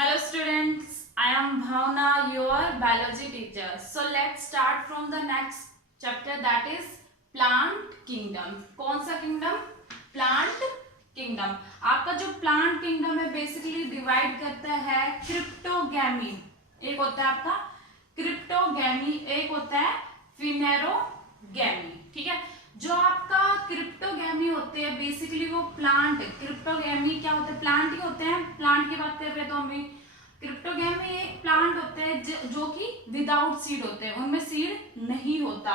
Hello students, I am Bhavna, your biology teacher. So let's start from the next chapter, that is plant kingdom. कौन सा kingdom? Plant kingdom. आपका जो plant kingdom है basically divide करता है cryptogamy. एक होता है आपका cryptogamy, एक होता है phanerogamy. ठीक है, जो आपका क्रिप्टोगैमी होते हैं बेसिकली वो प्लांट, क्रिप्टोगैमी क्या होता है, प्लांट ही होते हैं, प्लांट की बात कर रहे हैं तो हम क्रिप्टोगैमी एक प्लांट होते हैं जो कि विदाउट सीड होते हैं, उनमें सीड नहीं होता।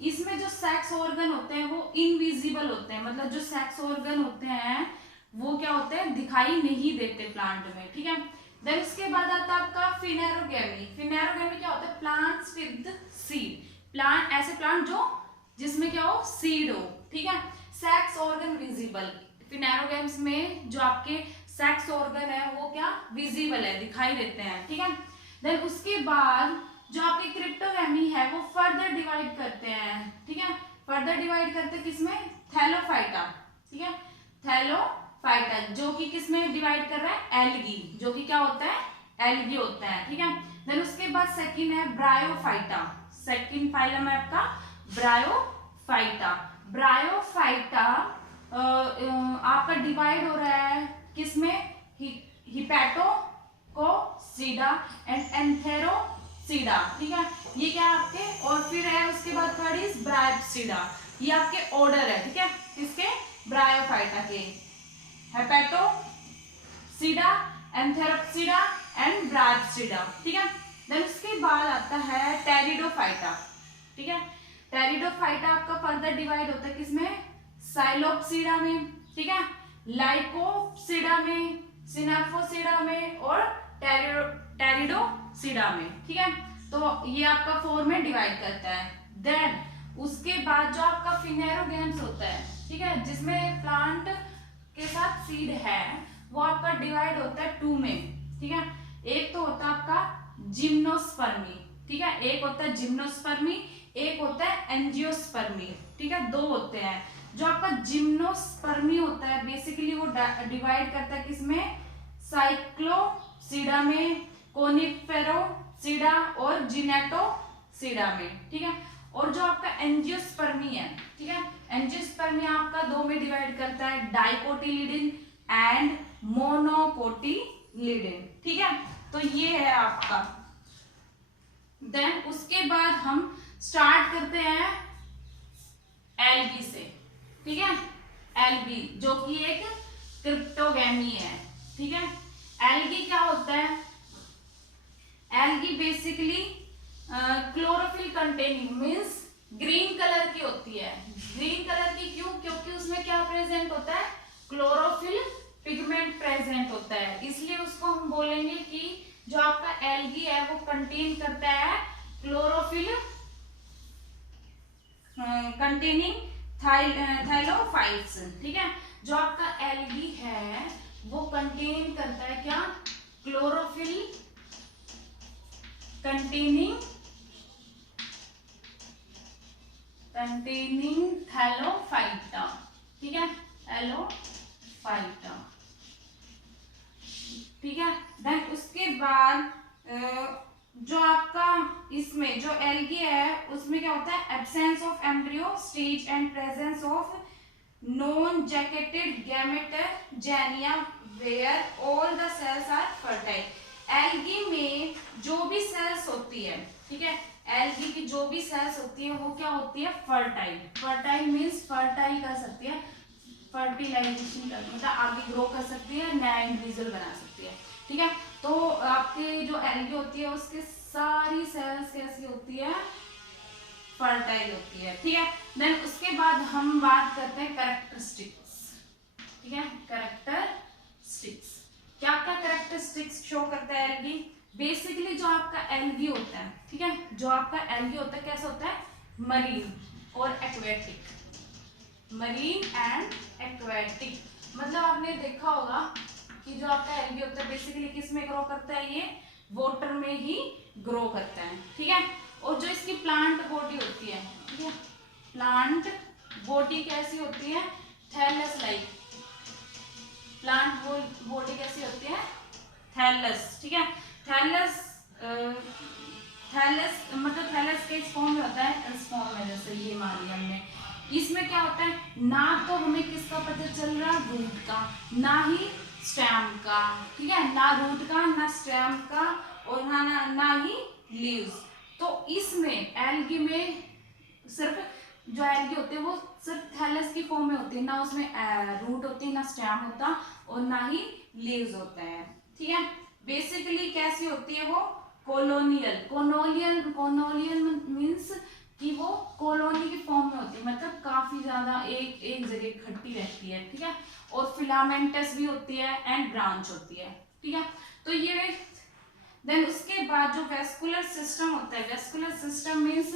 इसमें जो सेक्स ऑर्गन होते हैं वो इनविजिबल होते हैं, मतलब जो सेक्स ऑर्गन होते हैं वो क्या होते हैं, दिखाई नहीं देते प्लांट में। ठीक है, देन उसके बाद आता है आपका फिनेरोगैमी। फिनेरोगैमी क्या होता है, प्लांट्स विद सीड, प्लांट ऐसे प्लांट जो जिसमें क्या हो, सीड हो। ठीक है, सेक्स ऑर्गन विजिबल, फिनेरोगैम्स में जो आपके सेक्स ऑर्गन है वो क्या विजिबल है, दिखाई देते हैं। ठीक है, देन उसके बाद जो आपके क्रिप्टोगैमी है वो फर्दर डिवाइड करते हैं। ठीक है, फर्दर डिवाइड करते हैं किसमें, थैलोफाइटा। ठीक है, थैलोफाइटा जो कि किसमें डिवाइड कर रहा है, एल्गी, जो कि क्या होता है, एल्गी होता है। ठीक है, देन उसके बाद सेकंड है ब्रायोफाइटा, सेकंड फाइलम है आपका ब्रायोफाइटा। ब्रायोफाइटा आपका डिवाइड हो रहा है किसमें, हिपैटोकोसीडा एंड एंथेरोसीडा। ठीक है, ये क्या आपके, और फिर है उसके बाद थर्ड इज ब्रायोप्सीडा, ये आपके ऑर्डर है। ठीक है, किसके, ब्रायोफाइटा के, हेपेटोसीडा, एंथेरोप्सीडा एंड ब्रायोप्सीडा। ठीक है, देन उसके बाद आता है टेरिडोफाइटा। ठीक है, टेरिडोफाइटा आपका फर्दर डिवाइड होता है किसमें, साइलोप्सीडा में। ठीक है, लाइकोप्सीडा में, सिनेफोसीडा में और टेरिडोसीडा में। ठीक है, तो ये आपका 4 में डिवाइड करता है। देन उसके बाद जो आपका फिनेरोगैम्स होता है, ठीक है, जिसमें प्लांट के साथ सीड है, वो आपका डिवाइड होता है 2 में। ठीक है, एक तो होता है आपका जिम्नोस्पर्मी। ठीक है, एक होता है जिम्नोस्पर्मी, एक होता है एंजियोस्पर्मी। ठीक है, दो होते हैं। जो आपका जिम्नोस्पर्मी होता है बेसिकली वो डिवाइड करता है किसमें, साइक्लोसीडा में, कोनिफेरोसीडा और जिनेटोसीडा में। ठीक है, और जो आपका एंजियोस्पर्मी है, ठीक है, एंजियोस्पर्मी आपका 2 में डिवाइड करता है, डाइकोटिलिडन एंड मोनोकोटिलिडन। ठीक है, तो ये है आपका। देन उसके बाद हम स्टार्ट करते हैं एल्गी से। ठीक है, एल्गी जो कि एक क्रिप्टोगैमी है। ठीक है, एल्गी क्या होता है, algae basically chlorophyll containing means green colour की होती है। ग्रीन कलर की क्यों, क्योंकि उसमें क्या प्रेजेंट होता है, क्लोरोफिल पिगमेंट प्रेजेंट होता है, इसलिए उसको हम बोलेंगे कि जो आपका एल्गी है वो कंटेन करता है क्लोरोफिल कंटेनिंग थैलोफाइट्स। ठीक है, जो आपका एल्गी है वो कंटेन करता है क्या, क्लोरोफिल कंटेनिंग थैलोफाइटा। ठीक है, थैलोफाइटा। ठीक है, देन उसके बाद जो आपका इसमें जो एल्गी है उसमें क्या होता है, absence of embryo stage and presence of non jacketed gametogenia where all the cells are fertile. Algae में जो भी सेल्स होती है, ठीक है, एल्गी की जो भी सेल्स होती है वो क्या होती है, फर्टाइल। फर्टाइल मींस फर्टाइल कर सकती है, फर्टिलाइजेशन कर, मतलब आगे ग्रो कर सकती है, नया इंडिविजुअल बना सकती है। ठीक है, तो आपके जो एल्गी होती है उसके सारी सेल्स कैसी होती है, फर्टाइल होती है। ठीक है, देन उसके बाद हम बात करते हैं कैरेक्टरिस्टिक्स। ठीक है, कैरेक्टरिस्टिक्स क्या क्या कैरेक्टरिस्टिक्स शो करता है एल्गी, बेसिकली जो आपका एल्गी होता है, ठीक है, जो आपका एल्गी होता है कैसा होता है, मरीन और एक्वेटिक, मरीन एंड एक्वेटिक। मतलब आपने देखा होगा कि जो आपका एल्गी होता है बेसिकली किस में ग्रो करता है, ये वाटर में ही ग्रो करता है। ठीक है, और जो इसकी प्लांट बॉडी होती है, ठीक है, प्लांट बॉडी कैसी होती है, थैलस लाइक, प्लांट बॉडी कैसी होती है, थैलस, ठीक है। थैलस थैलस मतलब थैलस के इस फॉर्म में होता है, इस फॉर्म में, जैसे ये मान लिया हमने। इसमें क्या होता है, ना तो हमें किसका पता चल रहा, रूट का, ना ही स्टेम का, ठीक है, ना रूट का ना स्टेम का और ना ही लीव्स। तो इसमें एल्गी में सिर्फ जो एल्गी होते हैं वो सिर्फ थैलस की फॉर्म में होती है, ना उसमें रूट होती है, ना स्टेम होता और ना ही लीव्स होते हैं, ठीक है। बेसिकली कैसी होती है वो, कॉलोनियल। कॉलोनियल मीन्स कि वो कॉलोनी की फॉर्म में होती है, मतलब काफी ज्यादा एक एक जगह इकट्ठी रहती है, ठीक है। और फिलामेंटस भी होती है एंड ब्रांच होती है, ठीक है। तो ये देन उसके बाद जो वेस्कुलर सिस्टम होता है, वेस्कुलर सिस्टम मीन्स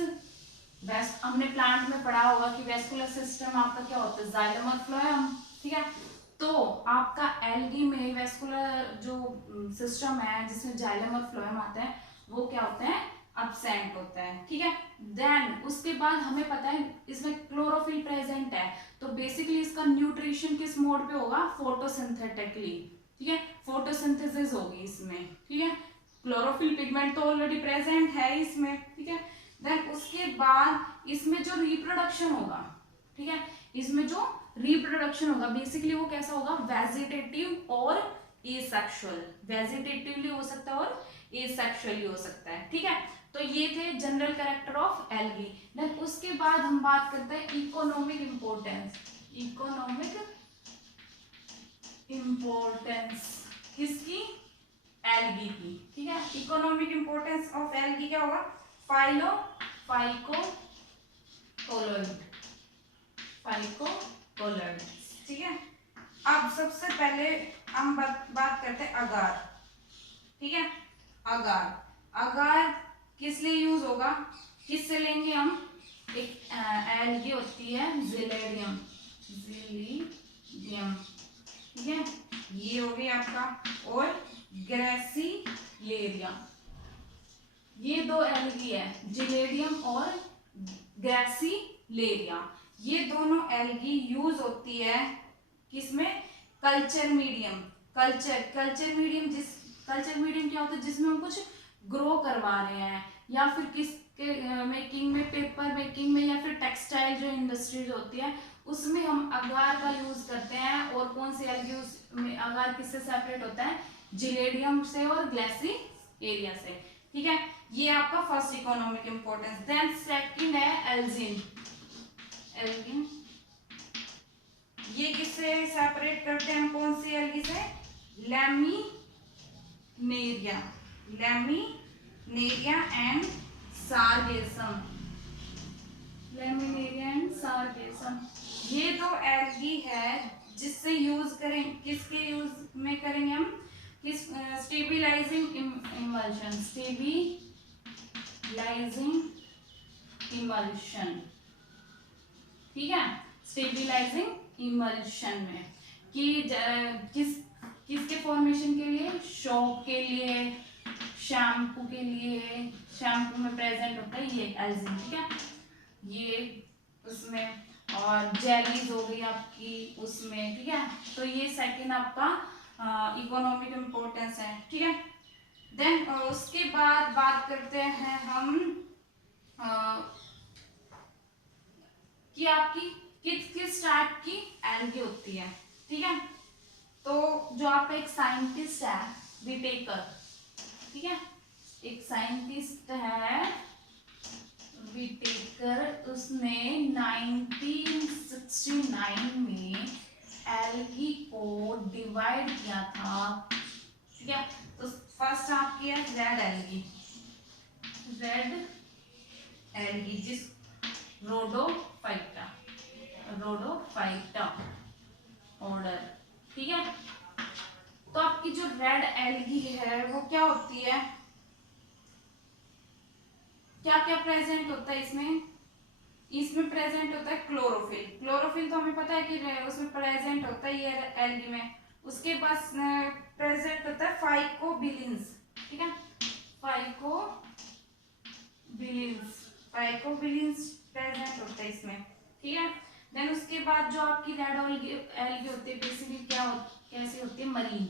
हमने प्लांट में पढ़ा होगा कि वेस्कुलर सिस्टम आपका क्या होता है, जाइलम फ्लोएम, ठीक है। तो आपका एल्गी में वेस्कुलर जो सिस्टम है जिसमें जाइलम और फ्लोएम आता है वो क्या होता है, अब्सेंट होता है, ठीक है। देन उसके बाद हमें पता है इसमें क्लोरोफिल प्रेजेंट है, तो बेसिकली इसका न्यूट्रिशन किस मोड पे होगा, फोटोसिंथेटिकली, ठीक है, फोटोसिंथेसिस होगी इसमें, ठीक है। क्लोरोफिल पिगमेंट तो ऑलरेडी प्रेजेंट है इसमें, ठीक है। देन उसके बाद इसमें जो रिप्रोडक्शन होगा, ठीक है, इसमें जो रिप्रोडक्शन होगा बेसिकली वो कैसा होगा, वेजिटेटिव और एसेक्सुअल, वेजिटेटिवली हो सकता है और एसेक्सुअली हो सकता है, ठीक है। तो ये थे general character of algae. Then उसके बाद हम बात करते हैं इकोनॉमिक इंपोर्टेंस, इकोनॉमिक इंपोर्टेंस किसकी, एल्गी की, ठीक है। इकोनॉमिक इंपोर्टेंस ऑफ एल्गी क्या होगा, फाइकोकोलोइड, ठीक है। अब सबसे पहले हम बात करते हैं अगार, ठीक है। अगार किस लिए यूज होगा, किससे लेंगे हम, एक एल्गी होती है जिलेडियम, ठीक है, ये हो गई आपका, और ग्रेसिलेरिया, ये दो एल्गी है, जिलेडियम और ग्रेसिलेरिया, ये दोनों एल्गी यूज होती है किसमें, कल्चर मीडियम, कल्चर मीडियम क्या होता है, जिसमें हम कुछ ग्रो करवा रहे हैं, या फिर किसके मेकिंग में, पेपर मेकिंग में, या फिर टेक्सटाइल जो इंडस्ट्रीज होती है उसमें हम अगार का यूज करते हैं। और कौन सी एल्गी में अगार किससे सेपरेट होता है, जिलेडियम से और ग्लेसिलेरिया से, ठीक है। ये आपका first economic importance. Then second है एल्जिन, ये किससे सेपरेट करते हैं, कौन सी एल्गी से, लैमिनेरिया एंड सार्गेसम, ये दो एल्गी है जिससे यूज करें, किसके यूज में करेंगे हम, किस स्टेबिलाइजिंग इमल्शन, ठीक है, स्टेबिलाइजिंग इमल्शन में, कि किसके फॉर्मेशन के लिए, शॉप के लिए, शैम्पू के लिए, शैम्पू में प्रेजेंट होता है ये एल्जिन, ठीक है, ये उसमें, और जेलीज हो गई आपकी उसमें, ठीक है। तो ये सेकंड आपका इकोनॉमिक इंपोर्टेंस है, ठीक है। देन उसके बाद बात करते हैं हम कि आपकी किस टाइप की एल्गी होती है, ठीक है। तो जो आपका एक साइंटिस्ट है विटेकर, ठीक है, एक साइंटिस्ट है विटेकर, उसने 1969 में एल्गी को डिवाइड किया था, ठीक है। तो फर्स्ट आपकी है रेड एल्गी जिस रोडोफाइटा ऑर्डर, ठीक है। तो आपकी जो रेड एल्गी है वो क्या होती है, क्या क्या प्रेजेंट होता है इसमें प्रेजेंट होता है क्लोरोफिल तो हमें पता है कि उसमें प्रेजेंट होता है ये एल्गी में। उसके बाद प्रेजेंट होता है फाइकोबिलिन्स, ठीक है, फाइकोबिलिन्स प्रेजेंट होता है इसमें, ठीक है। देन उसके बाद जो आपकी रेड एल्गी होती है बेसिकली कैसी होती है, मरीन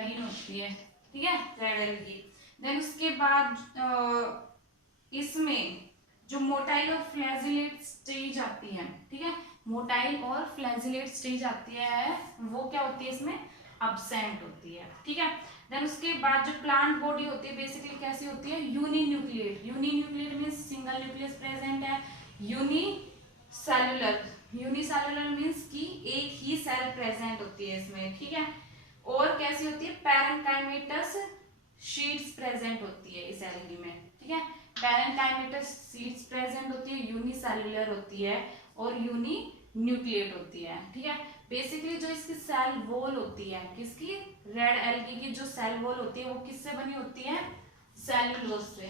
मरीन होती है, ठीक है, रेड एल्गी। देन उसके बाद इसमें जो मोटाइल और फ्लैजिलेट स्टेज आती है, ठीक है, मोटाइल और फ्लैजिलेट स्टेज आती है, वो क्या होती है इसमें, अब्सेंट होती है, ठीक है। देन उसके बाद जो प्लांट बॉडी होती है बेसिकली कैसी होती है, uninucleate. Uninucleate means single nucleus present है। यूनिसेलुलर, यूनिसेलुलर मीन्स कि एक ही सेल प्रेजेंट होती है इसमें, ठीक है। और कैसी होती है, पैरेंकाइमेटस शीट्स प्रेजेंट होती है इस एल्गी में, ठीक है। पैरेंकाइमेटस शीट्स प्रेजेंट होती है, यूनिसेलुलर होती है और यूनिन्यूक्लिएट होती है, ठीक है। बेसिकली जो इसकी सेल वॉल होती है, किसकी, रेड एल्गी की जो सेल वॉल होती है वो किससे बनी होती है, सेल्यूलोज से,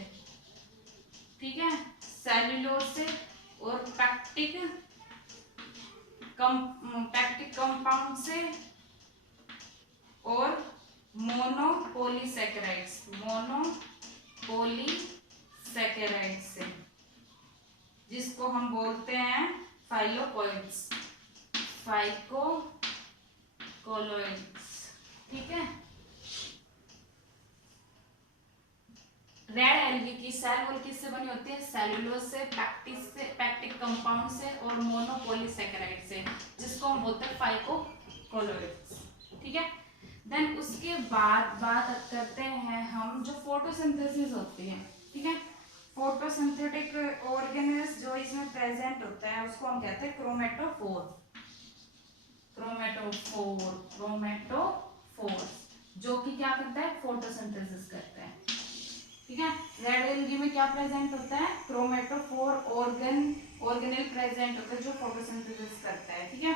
ठीक है, सेल्यूलोज से और पैक्टिक कंपाउंड से और मोनोपोलीसैकेराइड्स से, जिसको हम बोलते हैं फाइलोकोइड्स, ठीक है। रेड एल्गी की सेल वॉल किससे बनी होती है, सेल्यूलोज से, पैक्टिक कंपाउंड से और मोनोपोलीसैकेराइड से, जिसको हम बोलते हैं फाइकोकोलोइड्स, ठीक है। देन उसके बाद बात करते हैं हम जो फोटोसिंथेसिस होती है, ठीक है। फोटोसिंथेटिक ऑर्गेनेल्स जो इसमें प्रेजेंट होता है उसको हम कहते हैं क्रोमेटोफोर, जो कि क्या करता है, फोटोसिंथेसिस करता है, ठीक है। रेड एल्गी में क्या प्रेजेंट होता है, क्रोमेटोफोर ऑर्गेनेल प्रेजेंट होता है जो फोटोसिंथेसिस करता है, ठीक है।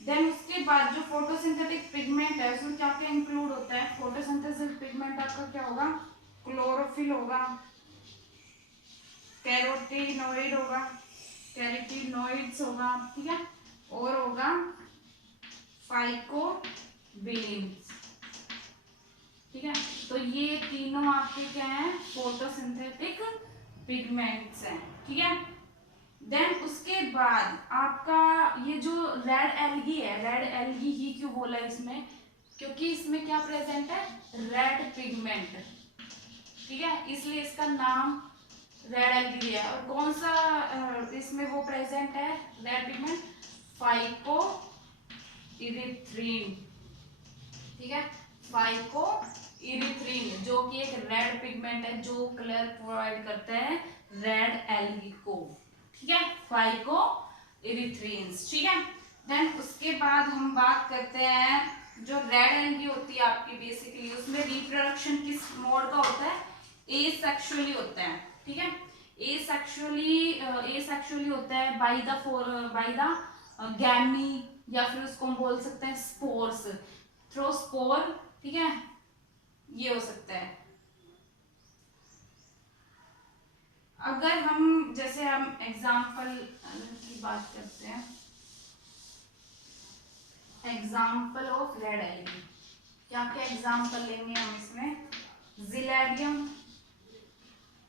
देन उसके बाद जो फोटोसिंथेटिक पिगमेंट है उसमें क्या क्या इंक्लूड होता है, फोटोसिंथेटिक पिगमेंट आपका क्या होगा, क्लोरोफिल होगा, कैरोटीनोइड्स होगा, ठीक है, और होगा फाइकोबिलिन्स, ठीक है। तो ये तीनों आपके क्या हैं, फोटोसिंथेटिक पिगमेंट्स हैं, ठीक है। देन उसके बाद आपका ये जो रेड एल्गी है, रेड एल्गी ही क्यों बोला इसमें, क्योंकि इसमें क्या प्रेजेंट है, रेड पिगमेंट, ठीक है, इसलिए इसका नाम रेड एल्गी है। और कौन सा इसमें वो प्रेजेंट है रेड पिगमेंट, फाइको इरिथ्रीन, ठीक है, फाइको इरिथ्रीन जो कि एक रेड पिगमेंट है जो कलर प्रोवाइड करता है रेड एल्गी को, ठीक है, फाइको इरिथ्रीन्स, ठीक है। देन उसके बाद हम बात करते हैं जो रेड एल्गी होती है आपकी बेसिकली उसमें रिप्रोडक्शन किस मोड का होता है, एसेक्सुअली होता है, ठीक है, एसेक्सुअली होता है बाय द गैमी, या फिर उसको हम बोल सकते हैं स्पोर्स, थ्रो स्पोर, ठीक है, ये हो सकता है। अगर हम जैसे हम एग्जाम्पल की बात करते हैं, एग्जाम्पल ऑफ रेड एल्गी, क्या क्या एग्जाम्पल लेंगे हम इसमें, जिलेडियम,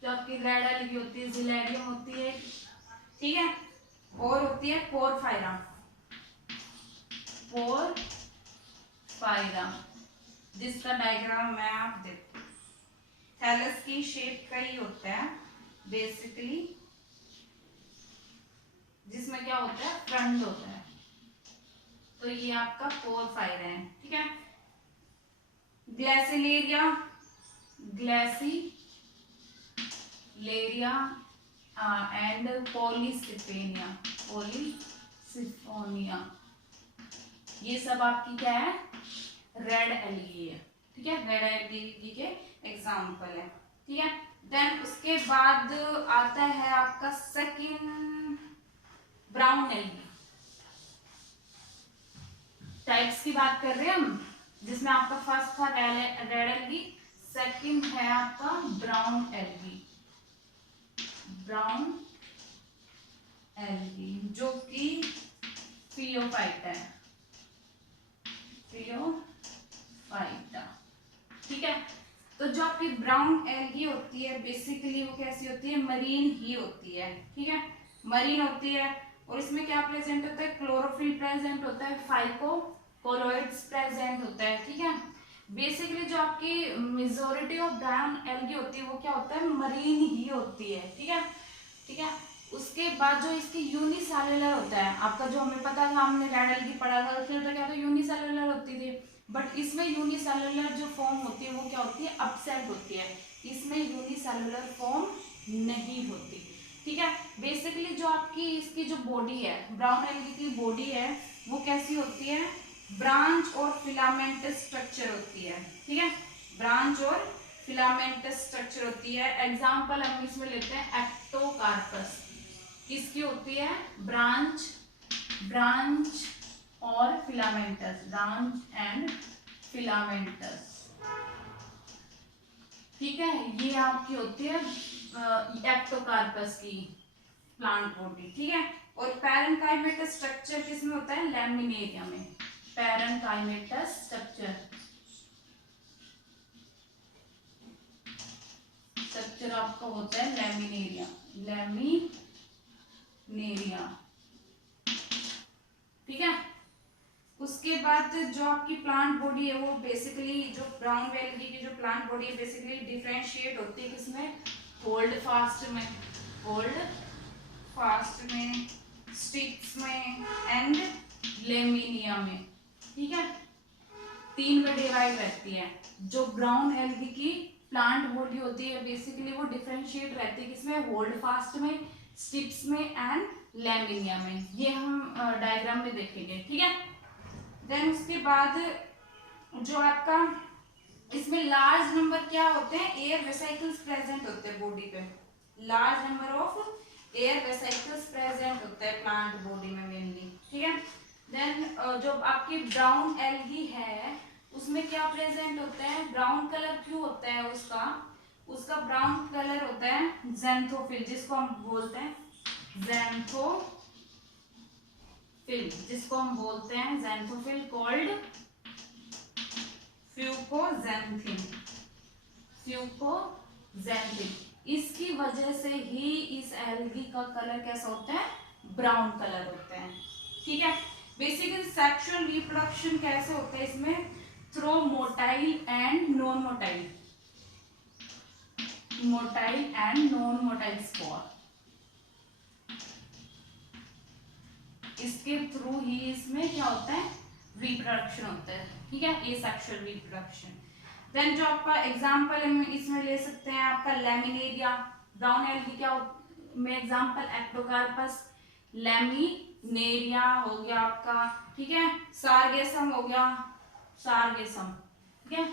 जो आपकी रेड एल्गी होती है, जिलेडियम होती है, ठीक है, और होती है पोरफायरा, जिसका डायग्राम मैं आप देखती हूँ, थैलस की शेप का ही होता है बेसिकली, जिसमें क्या होता है, फ्रंट होता है, तो ये आपका पोरफायरा है, ठीक है। ग्लासिलेरिया एंड पॉलीसिफोनिया, ये सब आपकी क्या है, रेड एल्गी है, ठीक है, रेड एल्गी के एग्जाम्पल है, ठीक है। देन उसके बाद आता है आपका सेकंड ब्राउन एल्गी, टाइप्स की बात कर रहे हैं हम, जिसमें आपका फर्स्ट था रेड एल्गी, सेकंड है आपका ब्राउन एल्गी, जो कि फियोफाइटा है, ठीक है। तो जो आपकी ब्राउन एल्गी होती है बेसिकली वो कैसी होती है, मरीन ही होती है, ठीक है, मरीन होती है, और इसमें क्या प्रेजेंट होता है, क्लोरोफिल प्रेजेंट होता है, फाइकोकोलोइड्स प्रेजेंट होता है, ठीक है। बेसिकली जो आपकी मेजोरिटी ऑफ ब्राउन एल्गी होती है वो क्या होता है, मरीन ही होती है, ठीक है, ठीक है। उसके बाद जो इसकी यूनिसेलुलर होता है, आपका जो हमें पता था, हमने रेड एल्गी पढ़ा था, उसमें तो क्या था, यूनिसेलुलर होती थी, बट इसमें यूनिसेलुलर जो फॉर्म होती है वो क्या होती है, अपसेट होती है, इसमें यूनिसेलुलर फॉर्म नहीं होती, ठीक है। बेसिकली जो आपकी इसकी जो बॉडी है, ब्राउन एल्गी की बॉडी है, वो कैसी होती है, ब्रांच और फिलामेंटस स्ट्रक्चर होती है, ठीक है, ब्रांच और फिलामेंटस स्ट्रक्चर होती है। एग्जांपल हम इसमें लेते हैं एक्टोकार्पस, किसकी होती है, ब्रांच, ब्रांच और फिलामेंटस, ब्रांच एंड फिलामेंटस, ठीक है, ये आपकी होती है एक्टोकार्पस की प्लांट बॉडी, ठीक है। और पैरेन्काइमेटस स्ट्रक्चर किसमें होता है, लैमिनेरिया में, पैरेन्काइमेटस स्ट्रक्चर, स्ट्रक्चर आपका होता है लैमिनेरिया, लैमिनेरिया, ठीक है। उसके बाद जो आपकी प्लांट बॉडी है वो बेसिकली जो ब्राउन एल्गी की जो प्लांट बॉडी है बेसिकली डिफरेंशिएट होती है किसमें, होल्ड फास्ट में, होल्ड फास्ट में, स्टिक्स में एंड लेमिनिया में, ठीक है, 3 में डिवाइड रहती है। जो ब्राउन एल्गी की प्लांट बॉडी होती है बेसिकली वो डिफरेंशिएट रहती है किसमें, होल्ड फास्ट में, स्टिप्स में एंड लेमिनिया में, ये हम डायग्राम में देखेंगे, ठीक है। देन उसके बाद जो आपका इसमें लार्ज नंबर क्या होते हैं, एयर वेसिकल्स प्रेजेंट होते हैं बॉडी पे, large number of air vesicles present होते हैं प्लांट बॉडी में मेनली, ठीक है। देन जो आपकी ब्राउन एल्गी है उसमें क्या प्रेजेंट होता है, ब्राउन कलर क्यों होता है उसका, उसका ब्राउन कलर होता है ज़ैंथोफिल, जिसको हम बोलते हैं ज़ैंथोफिल, जिसको हम बोलते हैं ज़ैंथोफिल, कॉल्ड फ्यूकोज़ैंथिन, फ्यूकोज़ैंथिन, इसकी वजह से ही इस एल्गी का कलर कैसा होता है, ब्राउन कलर होता है, ठीक है। बेसिकली सेक्सुअल रिप्रोडक्शन कैसे होता है इसमें, through motile and non motile, motile and non motile spore, इसके थ्रू ही इसमें क्या होता है, रिप्रोडक्शन होता है, ठीक है, एसेक्सुअल रिप्रोडक्शन। देन जो आपका एग्जांपल हम इसमें ले सकते हैं आपका लैमिनेरिया, ब्राउन एल्गी क्या में एग्जांपल एक्टोकार्पस, लैमिनेरिया हो गया आपका, ठीक है, सारगेसम हो गया, सारगेसम, ठीक है,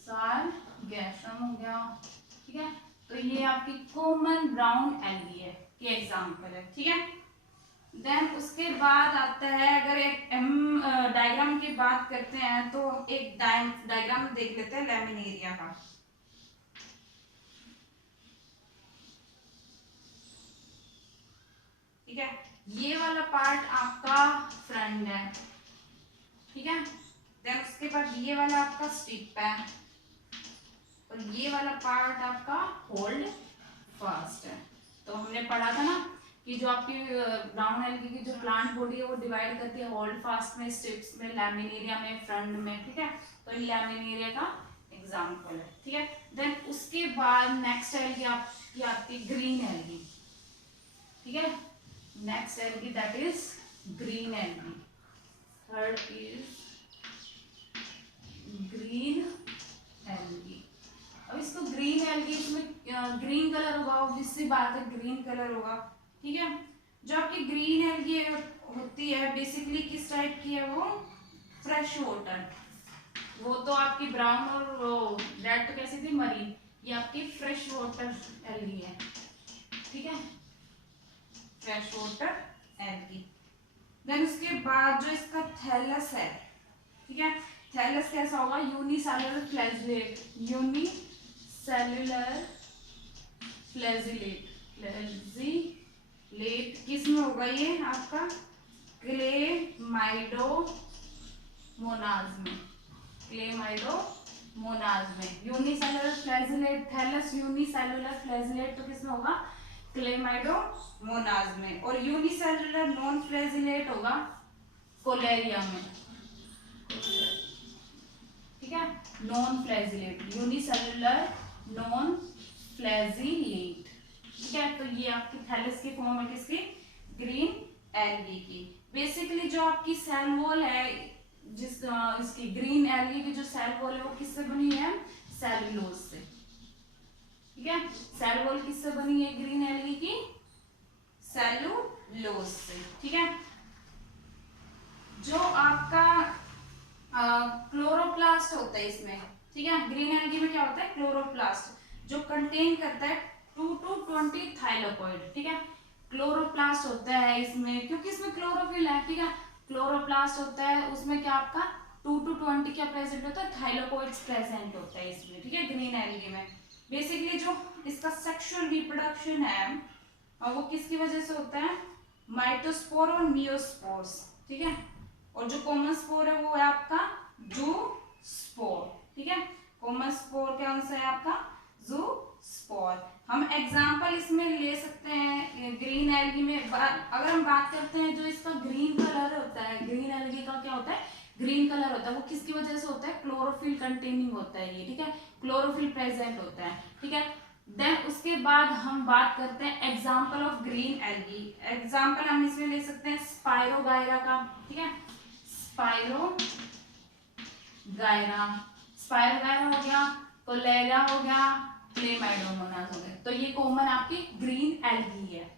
सारगेसम हो गया, ठीक है। तो ये आपकी कॉमन ब्राउन एल्गी है, ये एग्जांपल है, ठीक है। देन उसके बाद आता है, अगर एक हम डायग्राम की बात करते हैं तो एक डायग्राम देख लेते हैं लैमिनेरिया का, ठीक है, ये वाला पार्ट आपका फ्रंट है, ठीक है। देन उसके बाद ये वाला आपका स्टिप है और ये वाला पार्ट आपका होल्ड फास्ट है। तो हमने पढ़ा था ना कि जो आपकी ब्राउन एल्गी की जो प्लांट बॉडी है वो डिवाइड करती है होल्ड फास्ट में, स्टिप्स में, लैमिनेरिया में, फ्रंट में, ठीक है। तो ये लैमिनेरिया का एग्जांपल है, ठीक है। देन उसके बाद नेक्स्ट एल्गी आपकी आती है ग्रीन एल्गी, ठीक है, next algae that is green algae, third is green algae. अब इसको ग्रीन एल्गी, इसमें ग्रीन कलर होगा, ऑब्वियस सी बात है ग्रीन कलर होगा, ठीक है। जो आपकी ग्रीन एल्गी होती है बेसिकली किस टाइप की है, वो फ्रेश वाटर, वो तो आपकी ब्राउन और रेड तो कैसी थी, मरीन, ये आपकी फ्रेश वाटर एल्गी है, ठीक है, फ्रेश वाटर एल्गी। देन उसके बाद जो इसका थैलस है, ठीक है, थैलस कैसा होगा, unicellular flagellate, unicellular flagellate, flagellate किस में होगा ये आपका, क्लेमाइडोमोनाज में, क्लेमाइडोमोनाज में, unicellular flagellate, thallus unicellular flagellate तो किस में होगा, क्लेमाइडोमोनाज में, और यूनिसेलुलर नॉन फ्लैजिलेट होगा कोलेरिया में, ठीक है। Non flagellate, unicellular non flagellate. ठीक है, तो ये आपकी थैलस की फॉर्म है किसकी, ग्रीन एल्गी की। बेसिकली जो आपकी सेल वॉल है जिस इसकी ग्रीन एल्गी की जो सेल वॉल है वो किससे बनी है, सेलुलोज से। ठीक है, सेल वॉल किससे बनी है ग्रीन एल्गी की, सेलुलोज से। ठीक है, जो आपका क्लोरोप्लास्ट होता है इसमें, ठीक है, ग्रीन एल्गी में क्या होता है, क्लोरोप्लास्ट जो कंटेन करता है 2 to 20 थाइलोकॉइड। ठीक है, क्लोरोप्लास्ट होता है इसमें, क्योंकि इसमें क्लोरोफिल है। ठीक है, क्लोरोप्लास्ट होता है, उसमें क्या आपका 2 to 20 क्या प्रेजेंट होता है, थाइलोकॉइड्स प्रेजेंट होता है इसमें। ठीक है, ग्रीन एल्गी में बेसिकली जो इसका सेक्सुअल रिप्रोडक्शन है और वो किसकी वजह से होता है, माइटोस्पोर और मियोस्पोर्स। ठीक है, और जो कॉमन स्पोर है वो है आपका जूस्पोर। ठीक है, कॉमन स्पोर क्या आंसर है आपका, जूस्पोर। हम एग्जांपल इसमें ले सकते हैं ग्रीन एल्गी में। अगर हम बात करते हैं जो इसका ग्रीन कलर होता है, ग्रीन एल्गी का क्या होता है, ग्रीन कलर होता है, वो किसकी वजह से होता है, क्लोरोफिल कंटेनिंग होता है ये। ठीक है, क्लोरोफिल प्रेजेंट होता है। ठीक है, देन उसके बाद हम बात करते हैं example of green algae. Example हम इसमें ले सकते हैं स्पाइरोगायरा का। ठीक है, स्पाइरोगायरा, स्पाइरोगायरा हो गया, कोलेरा हो गया, क्लेमाइडोमोनास हो गया। तो ये कॉमन आपकी ग्रीन एल्गी है।